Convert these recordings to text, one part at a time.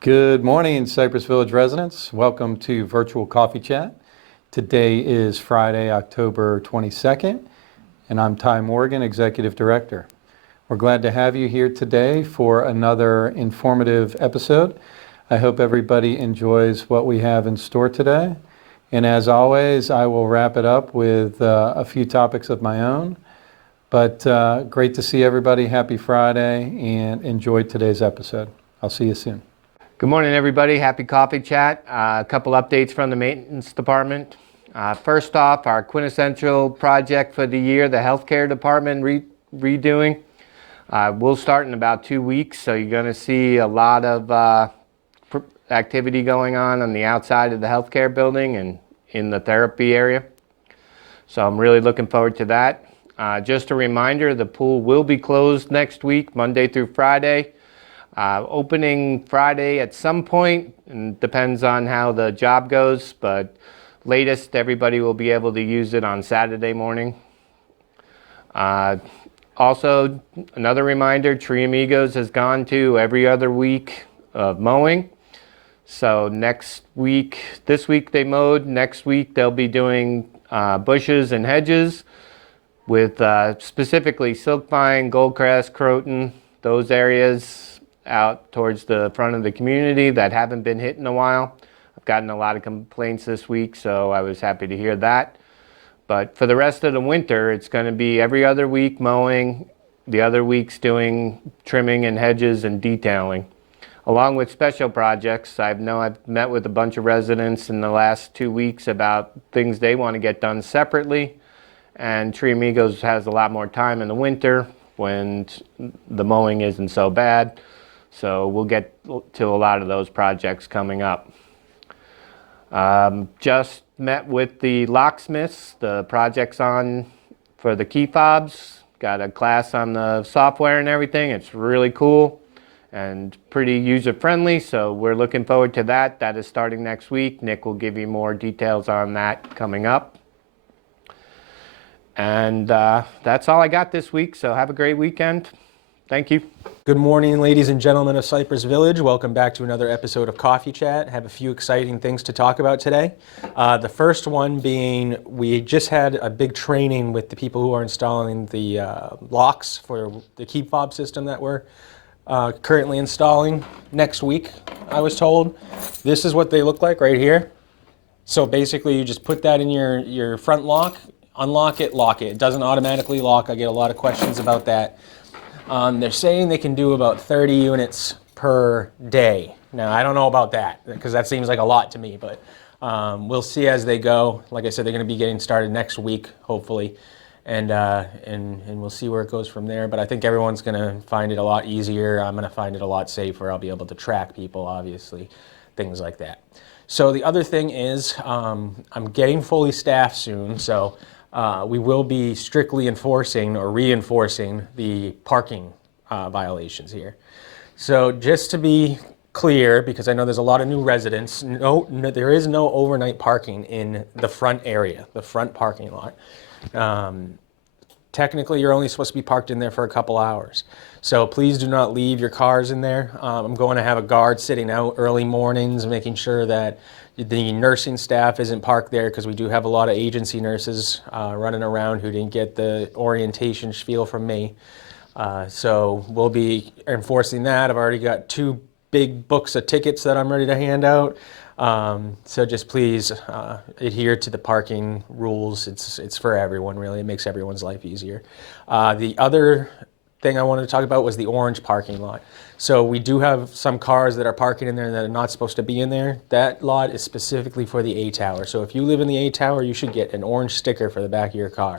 Good morning, Cypress Village residents. Welcome to Virtual Coffee Chat. Today is Friday, October 22nd, and I'm Ty Morgan, Executive Director. We're glad to have you here today for another informative episode. I hope everybody enjoys what we have in store today. And as always, I will wrap it up with a few topics of my own. But great to see everybody. Happy Friday, and enjoy today's episode. I'll see you soon. Good morning, everybody. Happy Coffee Chat. A couple updates from the maintenance department. First off, our quintessential project for the year, the healthcare department redoing. We'll start in about 2 weeks, so you're going to see a lot of activity going on the outside of the healthcare building and in the therapy area. So I'm really looking forward to that. Just a reminder, the pool will be closed next week, Monday through Friday. Opening Friday at some point, and depends on how the job goes, but latest everybody will be able to use it on Saturday morning. Also, another reminder, Tree Amigos has gone to every other week of mowing. So next week, this week they mowed, next week they'll be doing bushes and hedges with specifically silkpine, goldcrest, croton, those areas out towards the front of the community that haven't been hit in a while. I've gotten a lot of complaints this week, so I was happy to hear that. But for the rest of the winter, it's going to be every other week mowing, the other weeks doing trimming and hedges and detailing. Along with special projects, I've met with a bunch of residents in the last 2 weeks about things they want to get done separately. And Tree Amigos has a lot more time in the winter when the mowing isn't so bad. So we'll get to a lot of those projects coming up. Just met with the locksmiths, the projects on for the key fobs. Got a class on the software and everything. It's really cool and pretty user friendly. So we're looking forward to that. That is starting next week. Nick will give you more details on that coming up. And that's all I got this week. So have a great weekend. Thank you. Good morning, ladies and gentlemen of Cypress Village. Welcome back to another episode of Coffee Chat. I have a few exciting things to talk about today. The first one being, we just had a big training with the people who are installing the locks for the key fob system that we're currently installing next week, I was told. This is what they look like right here. So basically you just put that in your front lock, unlock it, lock it. It doesn't automatically lock. I get a lot of questions about that. They're saying they can do about 30 units per day. Now, I don't know about that because that seems like a lot to me, but we'll see as they go. Like I said, they're going to be getting started next week, hopefully, and we'll see where it goes from there. But I think everyone's going to find it a lot easier. I'm going to find it a lot safer. I'll be able to track people, obviously, things like that. So the other thing is I'm getting fully staffed soon, so we will be strictly enforcing or reinforcing the parking violations here. So just to be clear, because I know there's a lot of new residents, no, there is no overnight parking in the front area, the front parking lot. Technically, you're only supposed to be parked in there for a couple hours. So please do not leave your cars in there. I'm going to have a guard sitting out early mornings, making sure that the nursing staff isn't parked there, because we do have a lot of agency nurses running around who didn't get the orientation spiel from me. So we'll be enforcing that. I've already got 2 big books of tickets that I'm ready to hand out. So just please adhere to the parking rules. It's for everyone, really. It makes everyone's life easier. The other thing I wanted to talk about was the orange parking lot. So we do have some cars that are parking in there that are not supposed to be in there. That lot is specifically for the A tower. So if you live in the A tower, you should get an orange sticker for the back of your car.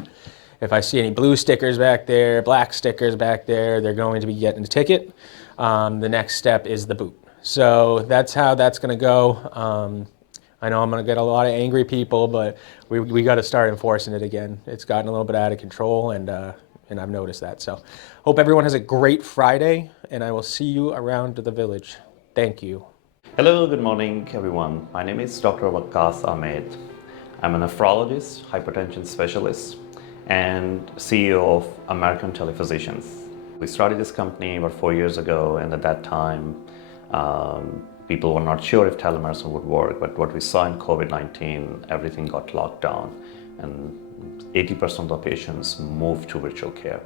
If I see any blue stickers back there, black stickers back there, they're going to be getting a ticket. The next step is the boot. So that's how that's going to go. I know I'm going to get a lot of angry people, but we got to start enforcing it again. It's gotten a little bit out of control, and I've noticed that. So hope everyone has a great Friday, and I will see you around the village. Thank you. Hello, good morning, everyone. My name is Dr. Waqas Ahmed. I'm a nephrologist, hypertension specialist, and CEO of American Telephysicians. We started this company about 4 years ago, and at that time, People were not sure if telemedicine would work, but what we saw in COVID-19, everything got locked down, and 80% of the patients moved to virtual care.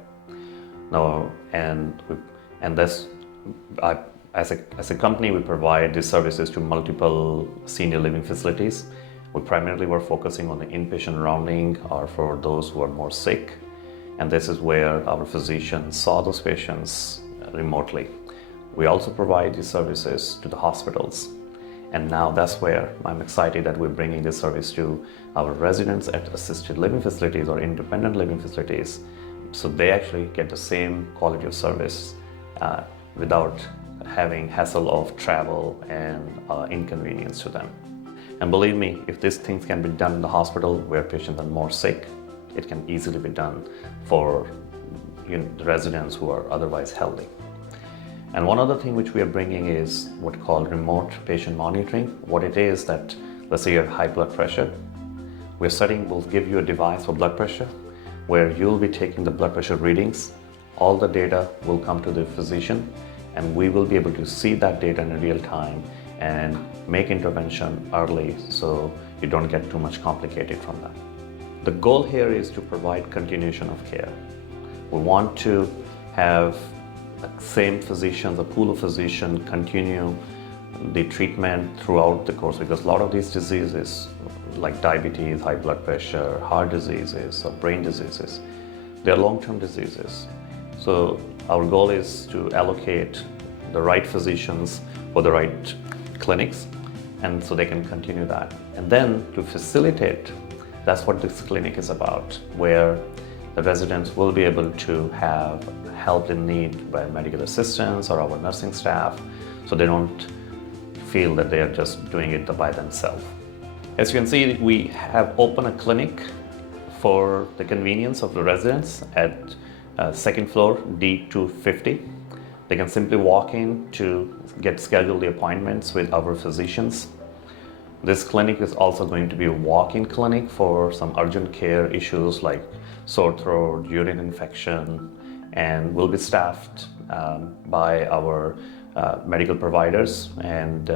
Now, as a company, we provide these services to multiple senior living facilities. We primarily were focusing on the inpatient rounding or for those who are more sick. And this is where our physicians saw those patients remotely. We also provide these services to the hospitals. And now that's where I'm excited that we're bringing this service to our residents at assisted living facilities or independent living facilities, so they actually get the same quality of service without having hassle of travel and inconvenience to them. And believe me, if these things can be done in the hospital where patients are more sick, it can easily be done for the residents who are otherwise healthy. And one other thing which we are bringing is what called remote patient monitoring. What it is that, let's say you have high blood pressure, we'll give you a device for blood pressure where you'll be taking the blood pressure readings. All the data will come to the physician, and we will be able to see that data in real time and make intervention early so you don't get too much complicated from that. The goal here is to provide continuation of care. We want to have the same physicians, a pool of physicians, continue the treatment throughout the course, because a lot of these diseases like diabetes, high blood pressure, heart diseases, or brain diseases, they're long-term diseases. So our goal is to allocate the right physicians for the right clinics, and so they can continue that. And then to facilitate, that's what this clinic is about, where the residents will be able to have help in need by medical assistants or our nursing staff, so they don't feel that they are just doing it by themselves. As you can see, we have opened a clinic for the convenience of the residents at second floor D250. They can simply walk in to schedule the appointments with our physicians. This clinic is also going to be a walk-in clinic for some urgent care issues like sore throat, urine infection, and will be staffed by our medical providers and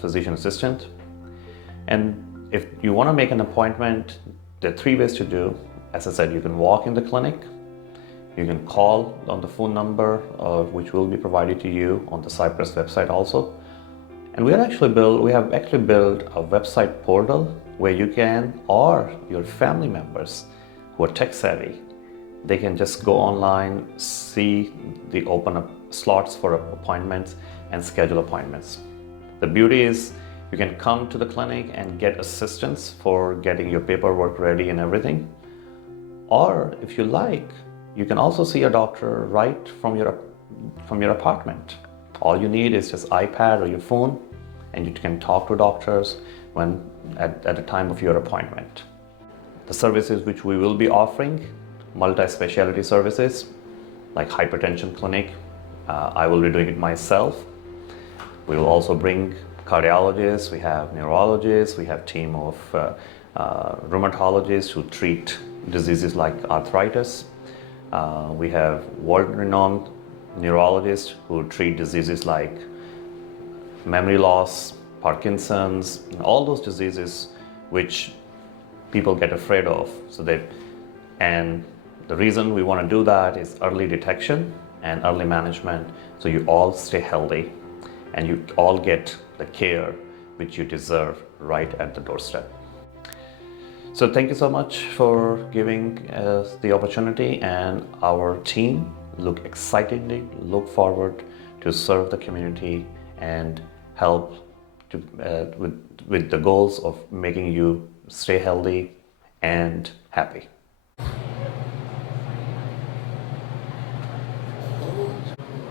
physician assistant. And if you want to make an appointment, there are 3 ways to do. As I said, you can walk in the clinic, you can call on the phone number which will be provided to you on the Cypress website also. And we have actually built a website portal where you can, or your family members who are tech savvy, they can just go online, see the open up slots for appointments and schedule appointments. The beauty is you can come to the clinic and get assistance for getting your paperwork ready and everything. Or if you like, you can also see a doctor right from your apartment. All you need is just iPad or your phone, and you can talk to doctors at the time of your appointment. The services which we will be offering, multi-specialty services like hypertension clinic, I will be doing it myself. We will also bring cardiologists, we have neurologists, we have team of rheumatologists who treat diseases like arthritis. We have world-renowned neurologists who treat diseases like memory loss, Parkinson's, and all those diseases which people get afraid of. And the reason we want to do that is early detection and early management, so you all stay healthy and you all get the care which you deserve right at the doorstep. So thank you so much for giving us the opportunity, and our team look forward to serve the community and help with the goals of making you stay healthy and happy.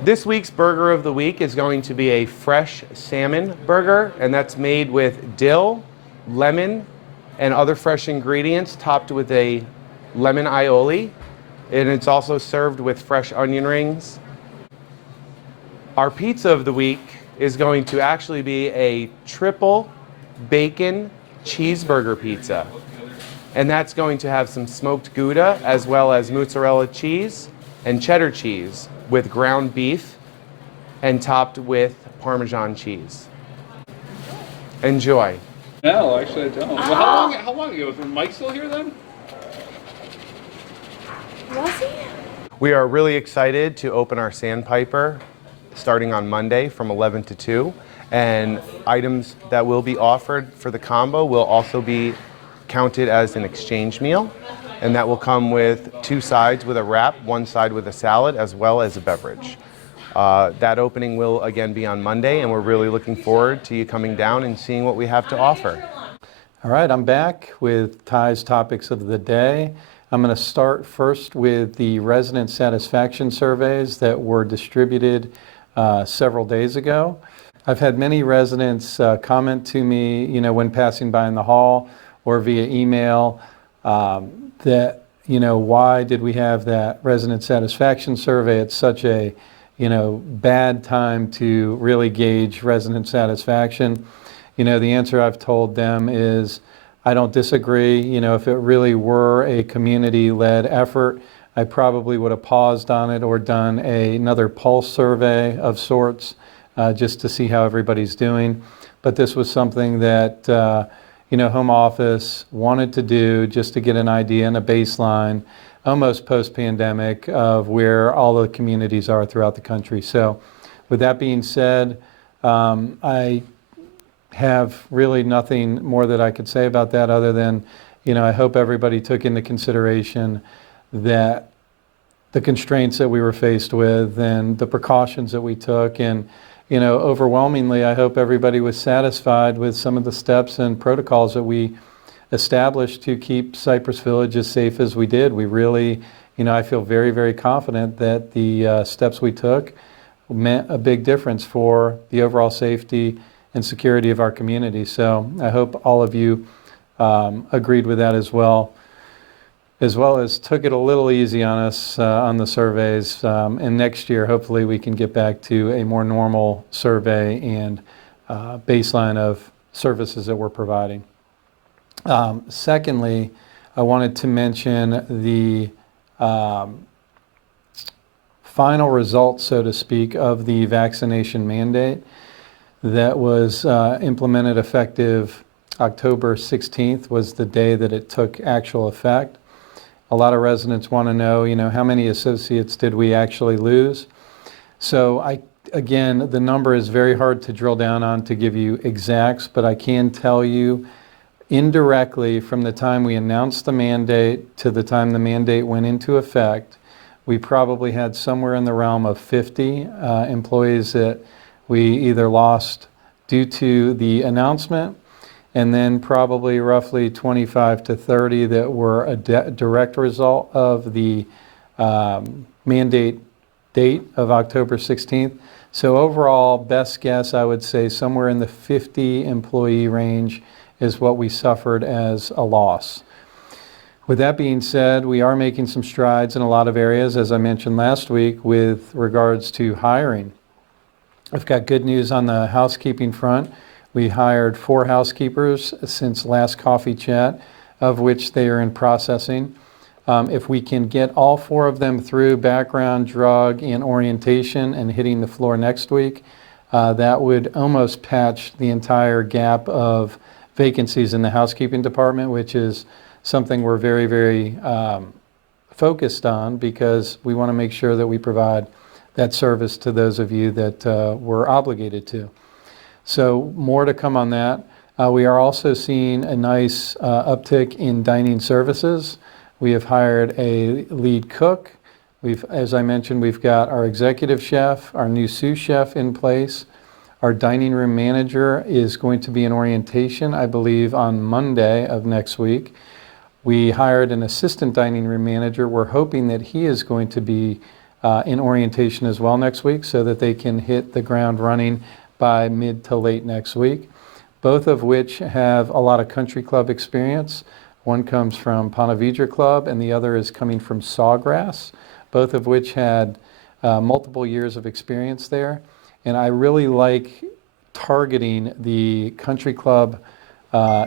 This week's burger of the week is going to be a fresh salmon burger, and that's made with dill, lemon, and other fresh ingredients, topped with a lemon aioli, and it's also served with fresh onion rings. Our pizza of the week is going to actually be a triple bacon cheeseburger pizza, and that's going to have some smoked Gouda as well as mozzarella cheese and cheddar cheese with ground beef and topped with Parmesan cheese. Enjoy. No, actually I don't. Well, how long ago? Was Mike still here then? Was he? We are really excited to open our Sandpiper starting on Monday from 11 to 2. And items that will be offered for the combo will also be counted as an exchange meal. And that will come with 2 sides with a wrap, 1 side with a salad, as well as a beverage. That opening will again be on Monday, and we're really looking forward to you coming down and seeing what we have to offer. All right, I'm back with Ty's topics of the day. I'm going to start first with the resident satisfaction surveys that were distributed several days ago. I've had many residents comment to me, when passing by in the hall or via email that, why did we have that resident satisfaction survey at such a, bad time to really gauge resident satisfaction. The answer I've told them is I don't disagree. If it really were a community-led effort, I probably would have paused on it or done another pulse survey of sorts just to see how everybody's doing. But this was something that, home office wanted to do just to get an idea and a baseline, almost post-pandemic, of where all the communities are throughout the country. So with that being said, I have really nothing more that I could say about that other than, I hope everybody took into consideration that the constraints that we were faced with and the precautions that we took. And, overwhelmingly, I hope everybody was satisfied with some of the steps and protocols that we established to keep Cypress Village as safe as we did. We really, I feel very, very confident that the steps we took meant a big difference for the overall safety and security of our community. So I hope all of you agreed with that as well as took it a little easy on us on the surveys. And next year, hopefully we can get back to a more normal survey and baseline of services that we're providing. Secondly, I wanted to mention the final results, so to speak, of the vaccination mandate that was implemented effective October 16th was the day that it took actual effect. A lot of residents want to know, how many associates did we actually lose? So again, the number is very hard to drill down on to give you exacts, but I can tell you indirectly from the time we announced the mandate to the time the mandate went into effect, we probably had somewhere in the realm of 50 employees that we either lost due to the announcement, and then probably roughly 25 to 30 that were a direct result of the mandate date of October 16th. So overall, best guess, I would say somewhere in the 50 employee range is what we suffered as a loss. With that being said, we are making some strides in a lot of areas, as I mentioned last week, with regards to hiring. I've got good news on the housekeeping front. We hired 4 housekeepers since last coffee chat, of which they are in processing. If we can get all 4 of them through background, drug, and orientation and hitting the floor next week, that would almost patch the entire gap of vacancies in the housekeeping department, which is something we're very, very focused on because we want to make sure that we provide that service to those of you that we're obligated to. So more to come on that. We are also seeing a nice uptick in dining services. We have hired a lead cook. As I mentioned, we've got our executive chef, our new sous chef in place. Our dining room manager is going to be in orientation, I believe, on Monday of next week. We hired an assistant dining room manager. We're hoping that he is going to be in orientation as well next week so that they can hit the ground running by mid to late next week, both of which have a lot of country club experience. One comes from Ponte Vedra Club and the other is coming from Sawgrass, both of which had multiple years of experience there. And I really like targeting the country club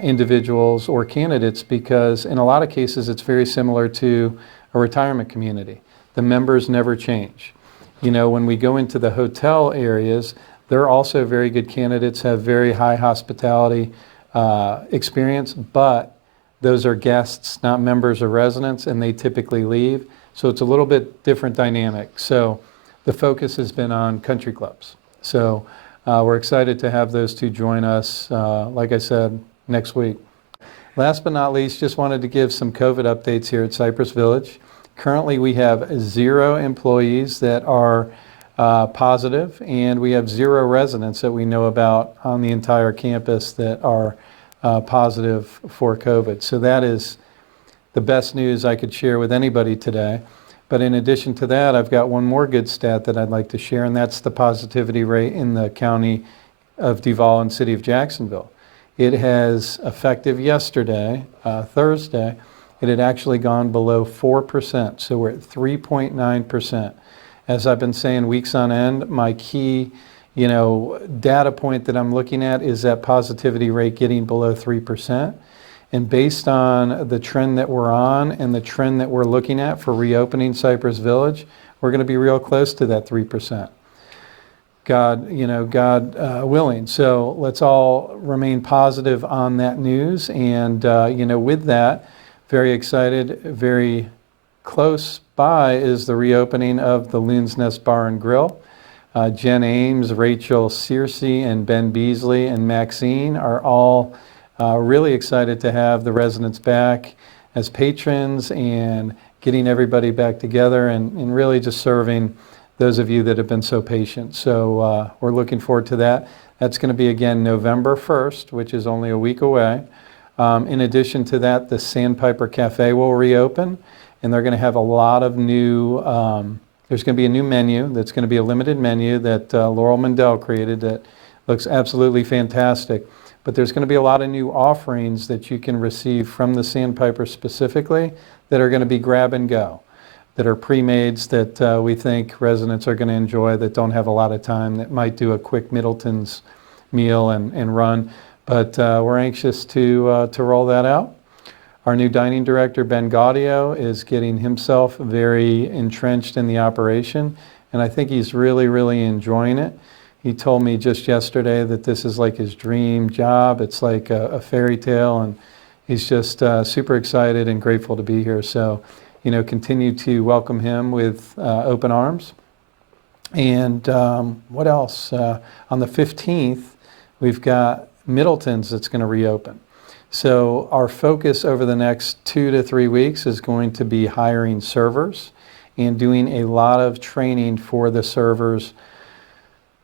individuals or candidates because in a lot of cases it's very similar to a retirement community. The members never change. When we go into the hotel areas, They're also very good candidates, have very high hospitality experience, but those are guests, not members or residents, and they typically leave. So it's a little bit different dynamic. So the focus has been on country clubs. So we're excited to have those two join us, like I said, next week. Last but not least, just wanted to give some COVID updates here at Cypress Village. Currently, we have 0 employees that are positive, and we have 0 residents that we know about on the entire campus that are positive for COVID. So that is the best news I could share with anybody today. But in addition to that, I've got one more good stat that I'd like to share, and that's the positivity rate in the county of Duval and city of Jacksonville. It has, effective yesterday, Thursday, it had actually gone below 4%. So we're at 3.9%. As I've been saying weeks on end, my key, data point that I'm looking at is that positivity rate getting below 3%. And based on the trend that we're on and the trend that we're looking at for reopening Cypress Village, we're going to be real close to that 3%. God willing. So let's all remain positive on that news. And, with that, very excited, very close by is the reopening of the Loon's Nest Bar and Grill. Jen Ames, Rachel Searcy, and Ben Beasley and Maxine are all really excited to have the residents back as patrons and getting everybody back together and really just serving those of you that have been so patient. So we're looking forward to that. That's going to be again November 1st, which is only a week away. In addition to that, the Sandpiper Cafe will reopen, and they're going to have a lot of new, there's going to be a new menu that's going to be a limited menu that Laurel Mendel created that looks absolutely fantastic. But there's going to be a lot of new offerings that you can receive from the Sandpiper specifically that are going to be grab and go, that are pre-mades that we think residents are going to enjoy that don't have a lot of time, that might do a quick Middleton's meal and run. But we're anxious to roll that out. Our new dining director, Ben Gaudio, is getting himself very entrenched in the operation, and I think he's really, really enjoying it. He told me just yesterday that this is like his dream job. It's like a fairy tale, and he's just super excited and grateful to be here. So, continue to welcome him with open arms. And what else? On the 15th, we've got Middleton's that's going to reopen. So our focus over the next 2 to 3 weeks is going to be hiring servers and doing a lot of training for the servers,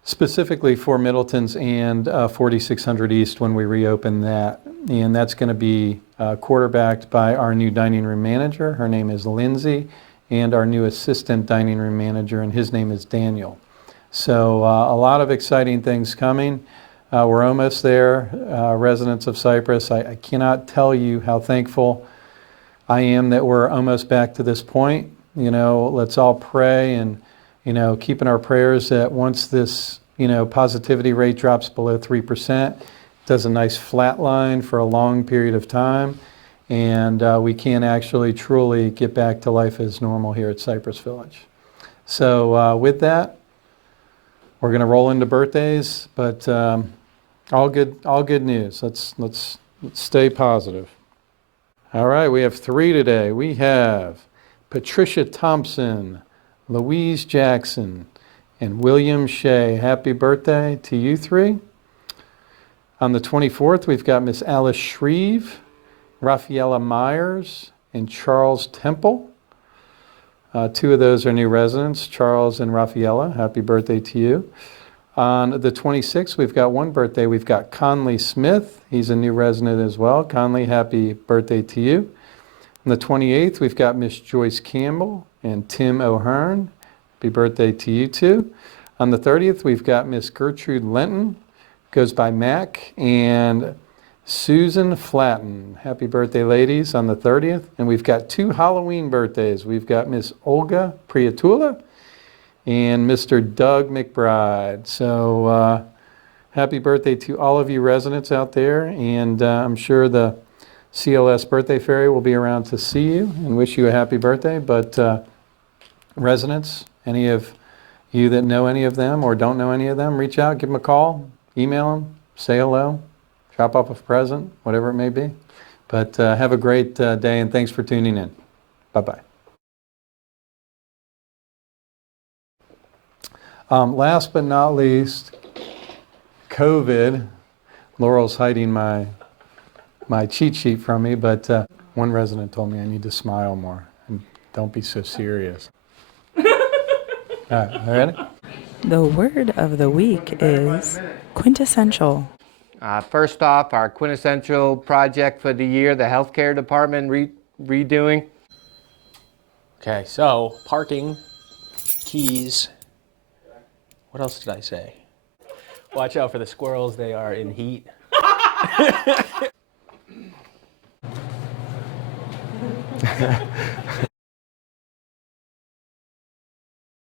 specifically for Middleton's and 4600 East when we reopen that. And that's going to be quarterbacked by our new dining room manager. Her name is Lindsay, and our new assistant dining room manager, and his name is Daniel. So a lot of exciting things coming. We're almost there, residents of Cypress. I cannot tell you how thankful I am that we're almost back to this point. Let's all pray and, keep in our prayers that once this, positivity rate drops below 3%, does a nice flat line for a long period of time, and we can actually truly get back to life as normal here at Cypress Village. So with that, we're going to roll into birthdays, but all good news. Let's stay positive. All right, we have 3 today. We have Patricia Thompson, Louise Jackson, and William Shea. Happy birthday to you 3. On the 24th, we've got Miss Alice Shreve, Rafaela Myers, and Charles Temple. 2 of those are new residents, Charles and Rafaela. Happy birthday to you. On the 26th, we've got one birthday. We've got Conley Smith. He's a new resident as well. Conley, happy birthday to you. On the 28th, we've got Miss Joyce Campbell and Tim O'Hearn. Happy birthday to you 2. On the 30th, we've got Miss Gertrude Lenton, goes by Mac, and Susan Flatten. Happy birthday, ladies, on the 30th. And we've got 2 Halloween birthdays. We've got Miss Olga Priatula and Mr. Doug McBride. So happy birthday to all of you residents out there, and I'm sure the CLS Birthday Fairy will be around to see you and wish you a happy birthday. But residents, any of You that know any of them or don't know any of them, reach out, give them a call, email them, say hello, drop off a present, whatever it may be. But have a great day, and thanks for tuning in. Bye-bye. Last but not least, COVID. Laurel's hiding my cheat sheet from me, but one resident told me I need to smile more and don't be so serious. All right, ready? The word of the week is quintessential. First off, our quintessential project for the year, the healthcare department redoing. Okay, so parking, keys. What else did I say? Watch out for the squirrels, they are in heat.